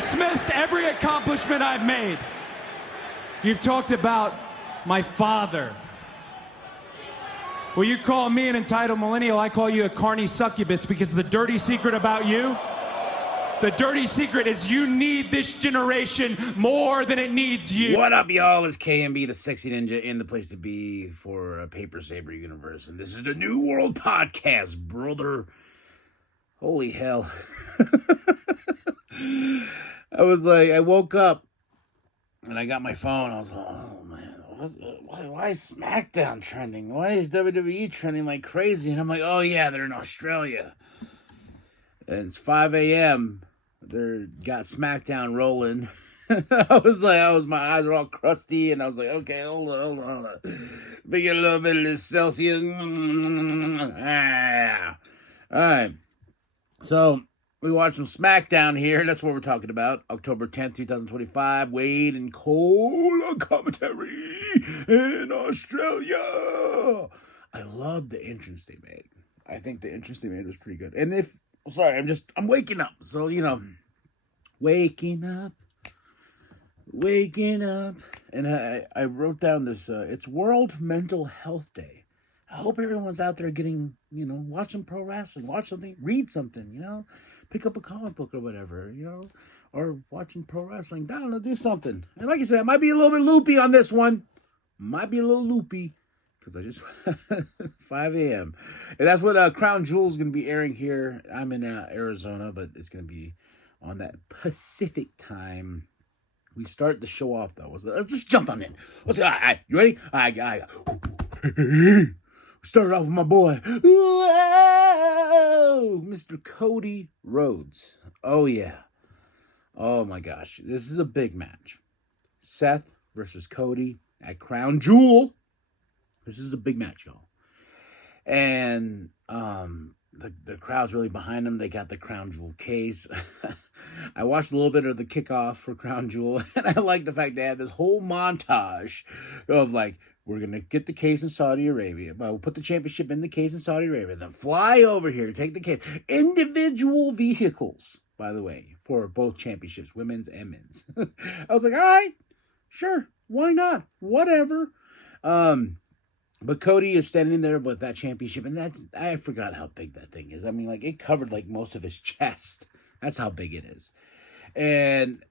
dismissed every accomplishment I've made. You've talked about my father. Well, you call me an entitled millennial, I call you a carny succubus, because the dirty secret about you, the dirty secret is you need this generation more than it needs you. What up, y'all? It's KMB, the Sexy Ninja, in the place to be for a Paper Saber universe. And this is the New World Podcast, brother. Holy hell. I woke up and I got my phone. I was like, oh man, why is SmackDown trending? Why is WWE trending like crazy? And I'm like, oh yeah, they're in Australia. And it's 5 a.m. They got SmackDown rolling. My eyes are all crusty, and I was like, okay, hold on. Let me get a little bit of this Celsius. All right. So, we watched some SmackDown here. That's what we're talking about. October 10th, 2025. Wade and Cole on commentary in Australia. I love the entrance they made. I think the entrance they made was pretty good. And I'm waking up. So, waking up. And I wrote down this, it's World Mental Health Day. I hope everyone's out there getting, watch some pro wrestling, watch something, read something, pick up a comic book or whatever, or watching pro wrestling. I don't know, do something. And like I said, I might be a little bit loopy on this one. Because I just 5 a.m. And that's what Crown Jewel is going to be airing here. I'm in Arizona, but it's going to be on that Pacific time. We start the show off, though. Let's just jump on in. Let's go. All right, you ready? All right. Started off with my boy, whoa, Mr. Cody Rhodes. Oh, yeah. Oh, my gosh. This is a big match. Seth versus Cody at Crown Jewel. This is a big match, y'all. And the crowd's really behind them. They got the Crown Jewel case. I watched a little bit of the kickoff for Crown Jewel, and I like the fact they had this whole montage of we're going to get the case in Saudi Arabia. We'll put the championship in the case in Saudi Arabia. Then fly over here, take the case. Individual vehicles, by the way, for both championships, women's and men's. I was like, all right, sure, why not? Whatever. But Cody is standing there with that championship, and I forgot how big that thing is. I mean, it covered most of his chest. That's how big it is. And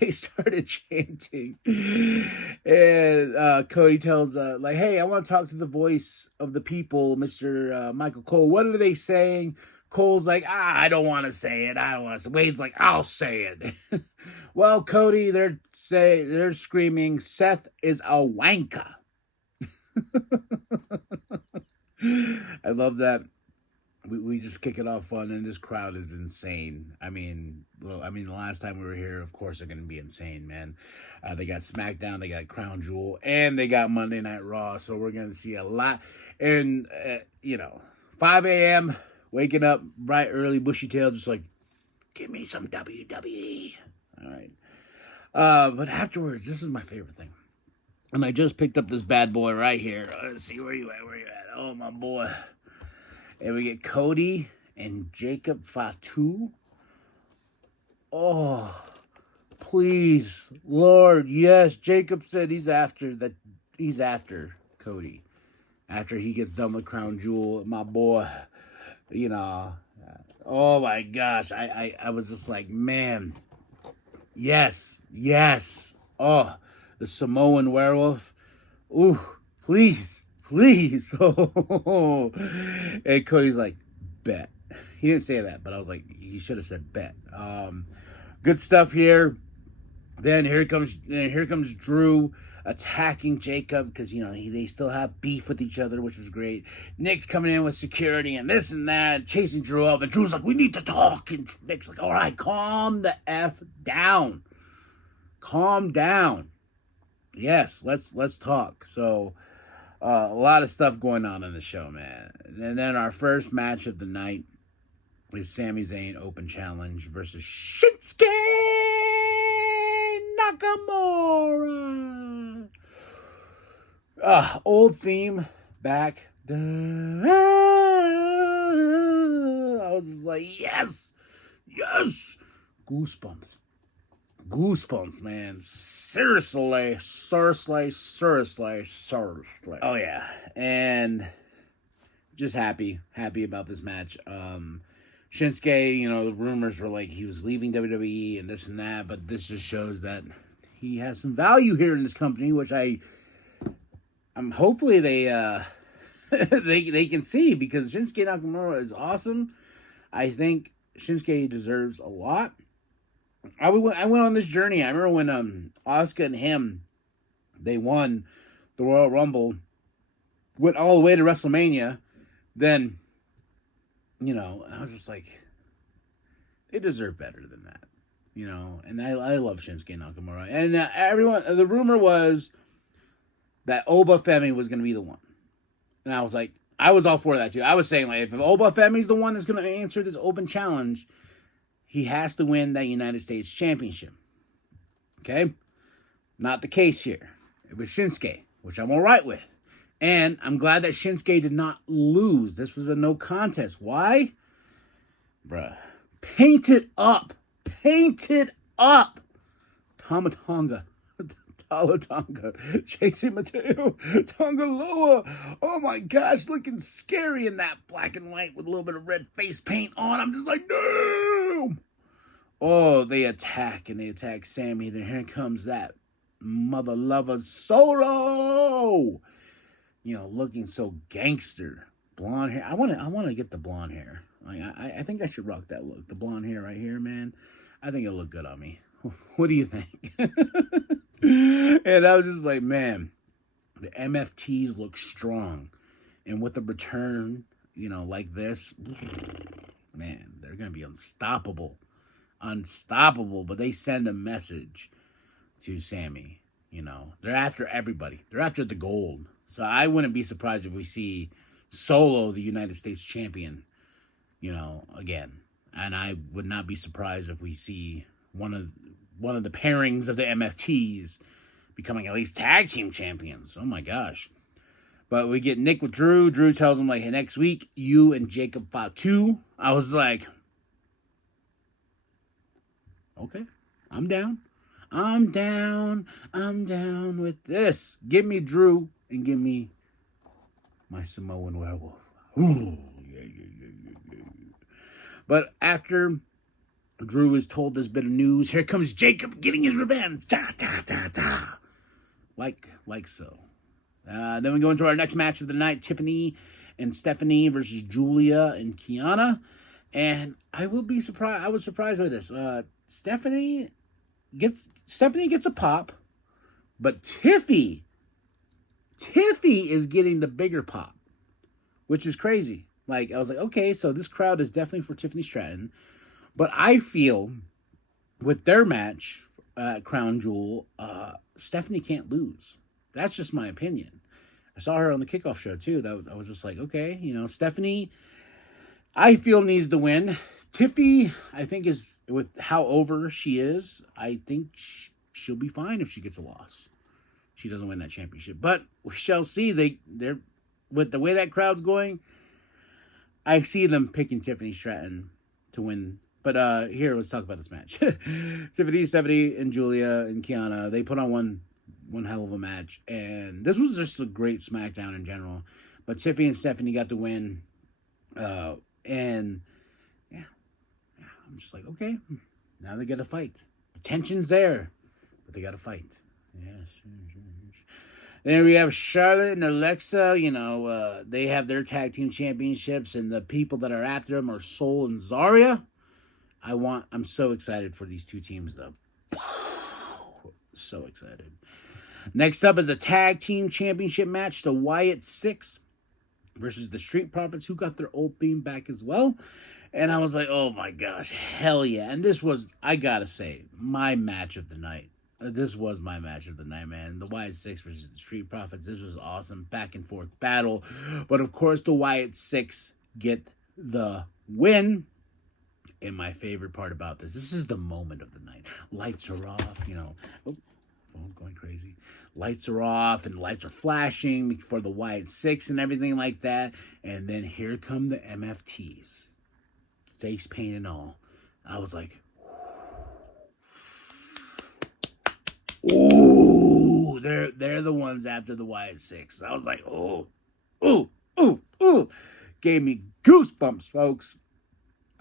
they started chanting. And Cody tells, hey, I want to talk to the voice of the people, Mr. Michael Cole. What are they saying? Cole's like, I don't want to say it. I don't want to say it. Wade's like, I'll say it. Well, Cody, they're screaming, Seth is a wanker. I love that. We just kick it off fun, and this crowd is insane. I mean, the last time we were here, of course, they're going to be insane, man. They got SmackDown, they got Crown Jewel, and they got Monday Night Raw, so we're going to see a lot. And, 5 a.m., waking up bright, early, bushy tail, just give me some WWE. All right. But afterwards, this is my favorite thing. And I just picked up this bad boy right here. Let's see, where you at? Oh, my boy. And we get Cody and Jacob Fatu. Oh, please, Lord, yes. Jacob said he's after Cody. After he gets done with Crown Jewel, my boy, oh my gosh. I was just like, man, yes. Oh, the Samoan werewolf. Ooh, please. Oh. And Cody's like, bet. He didn't say that, but I was like, he should have said bet. Good stuff here. Then here comes Drew attacking Jacob because they still have beef with each other, which was great. Nick's coming in with security and this and that, chasing Drew up, and Drew's like, we need to talk. And Nick's like, all right, calm the F down. Calm down. Yes, let's talk. So a lot of stuff going on in the show, man. And then our first match of the night is Sami Zayn Open Challenge versus Shinsuke Nakamura. Old theme back. I was just like, yes. Goosebumps. goosebumps, man. Seriously. Oh, yeah. And just happy about this match. Shinsuke, you know, the rumors were like he was leaving WWE and this and that, but this just shows that he has some value here in this company, which I'm hopefully they they can see, because Shinsuke Nakamura is awesome. I think Shinsuke deserves a lot. I went on this journey. I remember when Asuka and him, they won the Royal Rumble, went all the way to WrestleMania. Then, you know, I was just like, they deserve better than that, you know. And I love Shinsuke Nakamura. And everyone, the rumor was that Oba Femi was going to be the one. And I was like, I was all for that too. I was saying, like, if Oba Femi's the one that's going to answer this open challenge, he has to win that United States Championship. Okay? Not the case here. It was Shinsuke, which I'm all right with. And I'm glad that Shinsuke did not lose. This was a no contest. Why? Bruh. Paint it up. Tama Tonga. Talo Tonga. JC Mateo. Tonga Loa. Oh my gosh. Looking scary in that black and white with a little bit of red face paint on. I'm just like, no. Oh, they attack Sammy. Then here comes that mother lover Solo. You know, looking so gangster. Blonde hair. I want to get the blonde hair. Like, I think I should rock that look. The blonde hair right here, man. I think it'll look good on me. What do you think? And I was just like, man, the MFTs look strong. And with the return, you know, like this, man, they're going to be unstoppable. But they send a message to Sammy. You know, they're after everybody. They're after the gold. So I wouldn't be surprised if we see Solo, the United States champion, you know, again. And I would not be surprised if we see one of the pairings of the MFTs becoming at least tag team champions. Oh my gosh. But we get Nick with Drew. Drew tells him, like, hey, next week, you and Jacob Fatu. I was like, okay, I'm down with this. Give me Drew and give me my Samoan werewolf. Ooh, yeah. But after Drew is told this bit of news, here comes Jacob getting his revenge. Like so. Then we go into our next match of the night, Tiffany and Stephanie versus Julia and Kiana. And I was surprised by this. Stephanie gets a pop, but Tiffy is getting the bigger pop, which is crazy. Like, I was like, okay, so this crowd is definitely for Tiffany Stratton. But I feel with their match at Crown Jewel, Stephanie can't lose. That's just my opinion. I saw her on the kickoff show too. I was just like, okay, you know, Stephanie, I feel, needs to win. Tiffy, I think, is, with how over she is, I think she'll be fine if she gets a loss. She doesn't win that championship. But we shall see. They're with the way that crowd's going, I see them picking Tiffany Stratton to win. But here, let's talk about this match. Tiffany, Stephanie, and Julia and Kiana, they put on one hell of a match. And this was just a great SmackDown in general. But Tiffany and Stephanie got the win. And yeah, I'm just like, okay, now they got to fight. The tension's there, but they got to fight. Yes. Then we have Charlotte and Alexa. You know, they have their tag team championships, and the people that are after them are Sol and Zarya. I'm so excited for these two teams, though. So excited. Next up is a tag team championship match. The Wyatt Six versus the Street Profits, who got their old theme back as well. And I was like, oh my gosh, hell yeah. And this was, I gotta say, my match of the night. This was my match of the night, man. The Wyatt Six versus the Street Profits. This was awesome. Back and forth battle. But of course, the Wyatt Six get the win. And my favorite part about this is the moment of the night. Lights are off, you know. Oh, phone going crazy. Lights are off and lights are flashing for the Wyatt Six and everything like that. And then here come the MFTs. Face paint and all. I was like, ooh, they're the ones after the Wyatt Six. I was like, oh, ooh, ooh, ooh. Gave me goosebumps, folks.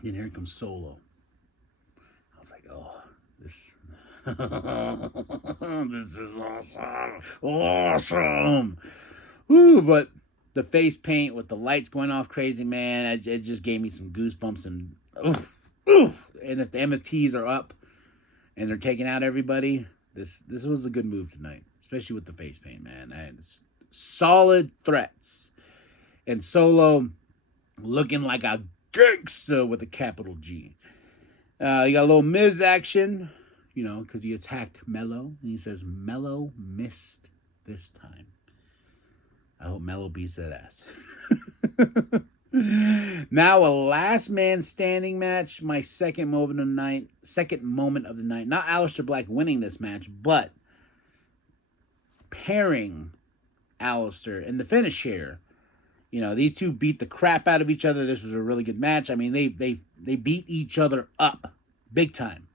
And here comes Solo. I was like, oh, this this is awesome. Awesome. Ooh, but the face paint with the lights going off crazy, man, it just gave me some goosebumps. And oof, oof. And if the MFTs are up and they're taking out everybody, this was a good move tonight, especially with the face paint, man. Solid threats. And Solo looking like a gangster with a capital G. You got a little Miz action, you know, because he attacked Mello. And he says, Mello missed this time. I hope Mello beats that ass. Now a last man standing match. My second moment of the night. Not Aleister Black winning this match, but pairing Aleister in the finish here. You know, these two beat the crap out of each other. This was a really good match. I mean, they beat each other up big time.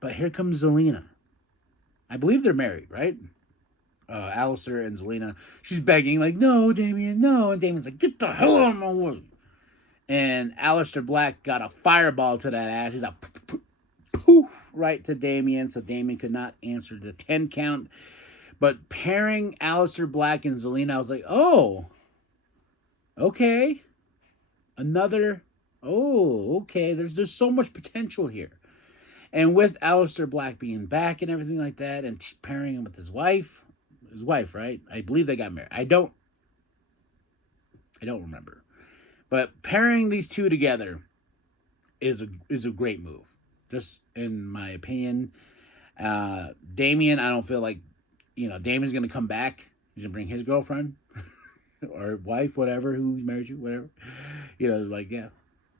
But here comes Zelina. I believe they're married, right? Aleister and Zelina. She's begging, like, no, Damian, no. And Damian's like, get the hell out of my way. And Aleister Black got a fireball to that ass. He's like, poof, right to Damian. So Damian could not answer the 10 count. But pairing Aleister Black and Zelina, I was like, oh, okay. Okay. There's so much potential here. And with Aleister Black being back and everything like that, and pairing him with his wife, right? I believe they got married. I don't remember. But pairing these two together is a great move. Just in my opinion. Damian, I don't feel like, you know, Damian's going to come back. He's going to bring his girlfriend or wife, whatever, who he's married to, whatever. You know, like, yeah.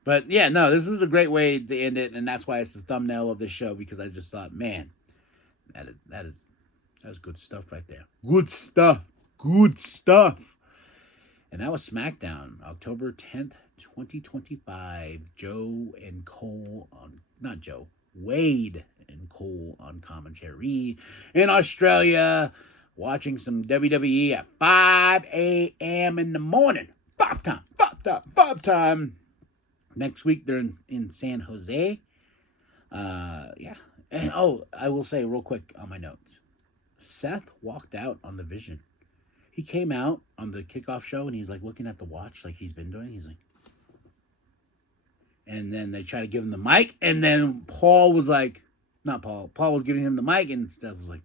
But, yeah, no, this is a great way to end it, and that's why it's the thumbnail of this show, because I just thought, man, that's good stuff right there. Good stuff. And that was SmackDown, October 10th, 2025. Wade and Cole on commentary. In Australia, watching some WWE at 5 a.m. in the morning. Five time. Next week, they're in San Jose. Yeah. And, I will say real quick on my notes. Seth walked out on the Vision. He came out on the kickoff show and he's like looking at the watch like he's been doing. He's like, and then they try to give him the mic. And then Paul was giving him the mic and Steph was like,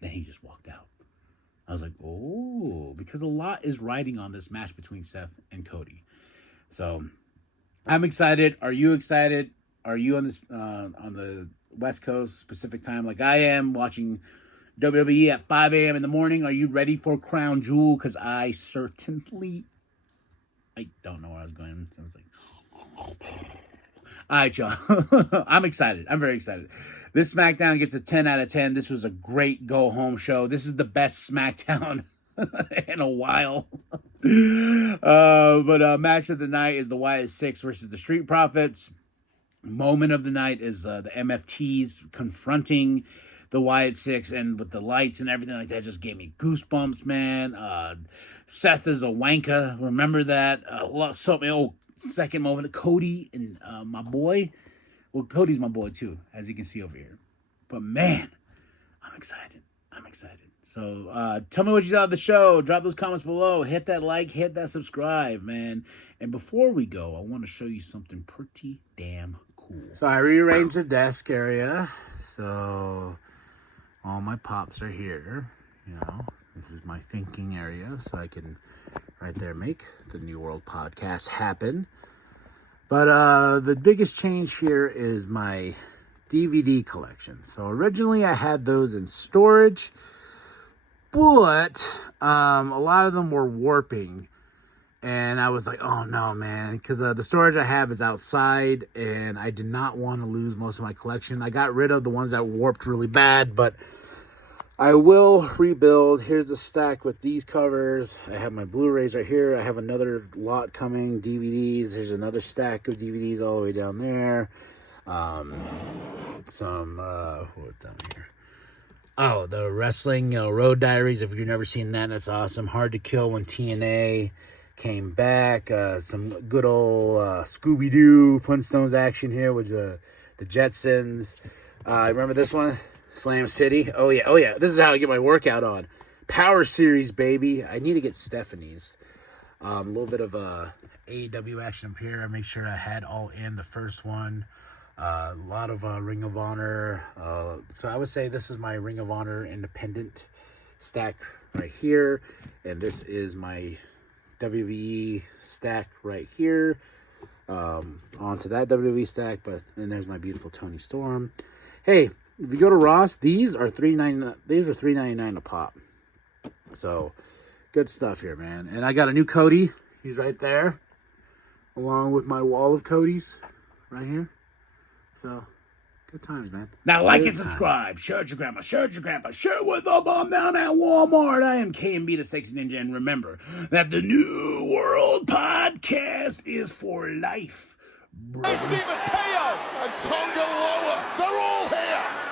then he just walked out. I was like, oh, because a lot is riding on this match between Seth and Cody. So I'm excited. Are you excited? Are you on this on the West Coast Pacific time like I am, watching WWE at 5 a.m. in the morning? Are you ready for Crown Jewel? Because I don't know where I was going. So I was like, all right, y'all. I'm excited. I'm very excited. This SmackDown gets a 10 out of 10. This was a great go-home show. This is the best SmackDown in a while. But match of the night is the Wyatt Six versus the Street Profits. Moment of the night is the MFTs confronting the Wyatt Six, and with the lights and everything like that, just gave me goosebumps, man. Seth is a wanker. Remember that. Second moment, Cody and my boy. Well, Cody's my boy too, as you can see over here. But man, I'm excited. So tell me what you thought of the show. Drop those comments below. Hit that like, hit that subscribe, man. And before we go, I want to show you something pretty damn cool. So I rearranged the desk area. So all my pops are here. You know, this is my thinking area. So I can right there make the New World podcast happen. But the biggest change here is my DVD collection. So originally I had those in storage, but a lot of them were warping. And I was like, oh no, man, because the storage I have is outside and I did not want to lose most of my collection. I got rid of the ones that warped really bad, but I will rebuild. Here's the stack with these covers. I have my Blu-rays right here. I have another lot coming, DVDs. There's another stack of DVDs all the way down there. some, what's down here? Oh, the Wrestling Road Diaries. If you've never seen that, that's awesome. Hard to Kill when TNA came back. Some good old Scooby-Doo Flintstones action here with the Jetsons. Remember this one? Slam City. Oh yeah. This is how I get my workout on. Power Series, baby. I need to get Stephanie's. A little bit of AEW action up here. I make sure I had all in the first one. A lot of Ring of Honor. So I would say this is my Ring of Honor independent stack right here. And this is my WWE stack right here. Onto that WWE stack. But then there's my beautiful Toni Storm. Hey, if you go to Ross, these are $3.99. These are $3.99 a pop. So good stuff here, man. And I got a new Cody. He's right there, along with my wall of Codys right here. So good times, man. Now like and subscribe. Share with your grandma. Share with your grandpa. Share with the bum down at Walmart. I am KMB the Sexy Ninja, and remember that the New World Podcast is for life. Steve Mateo and Tonga Loa, they're all here.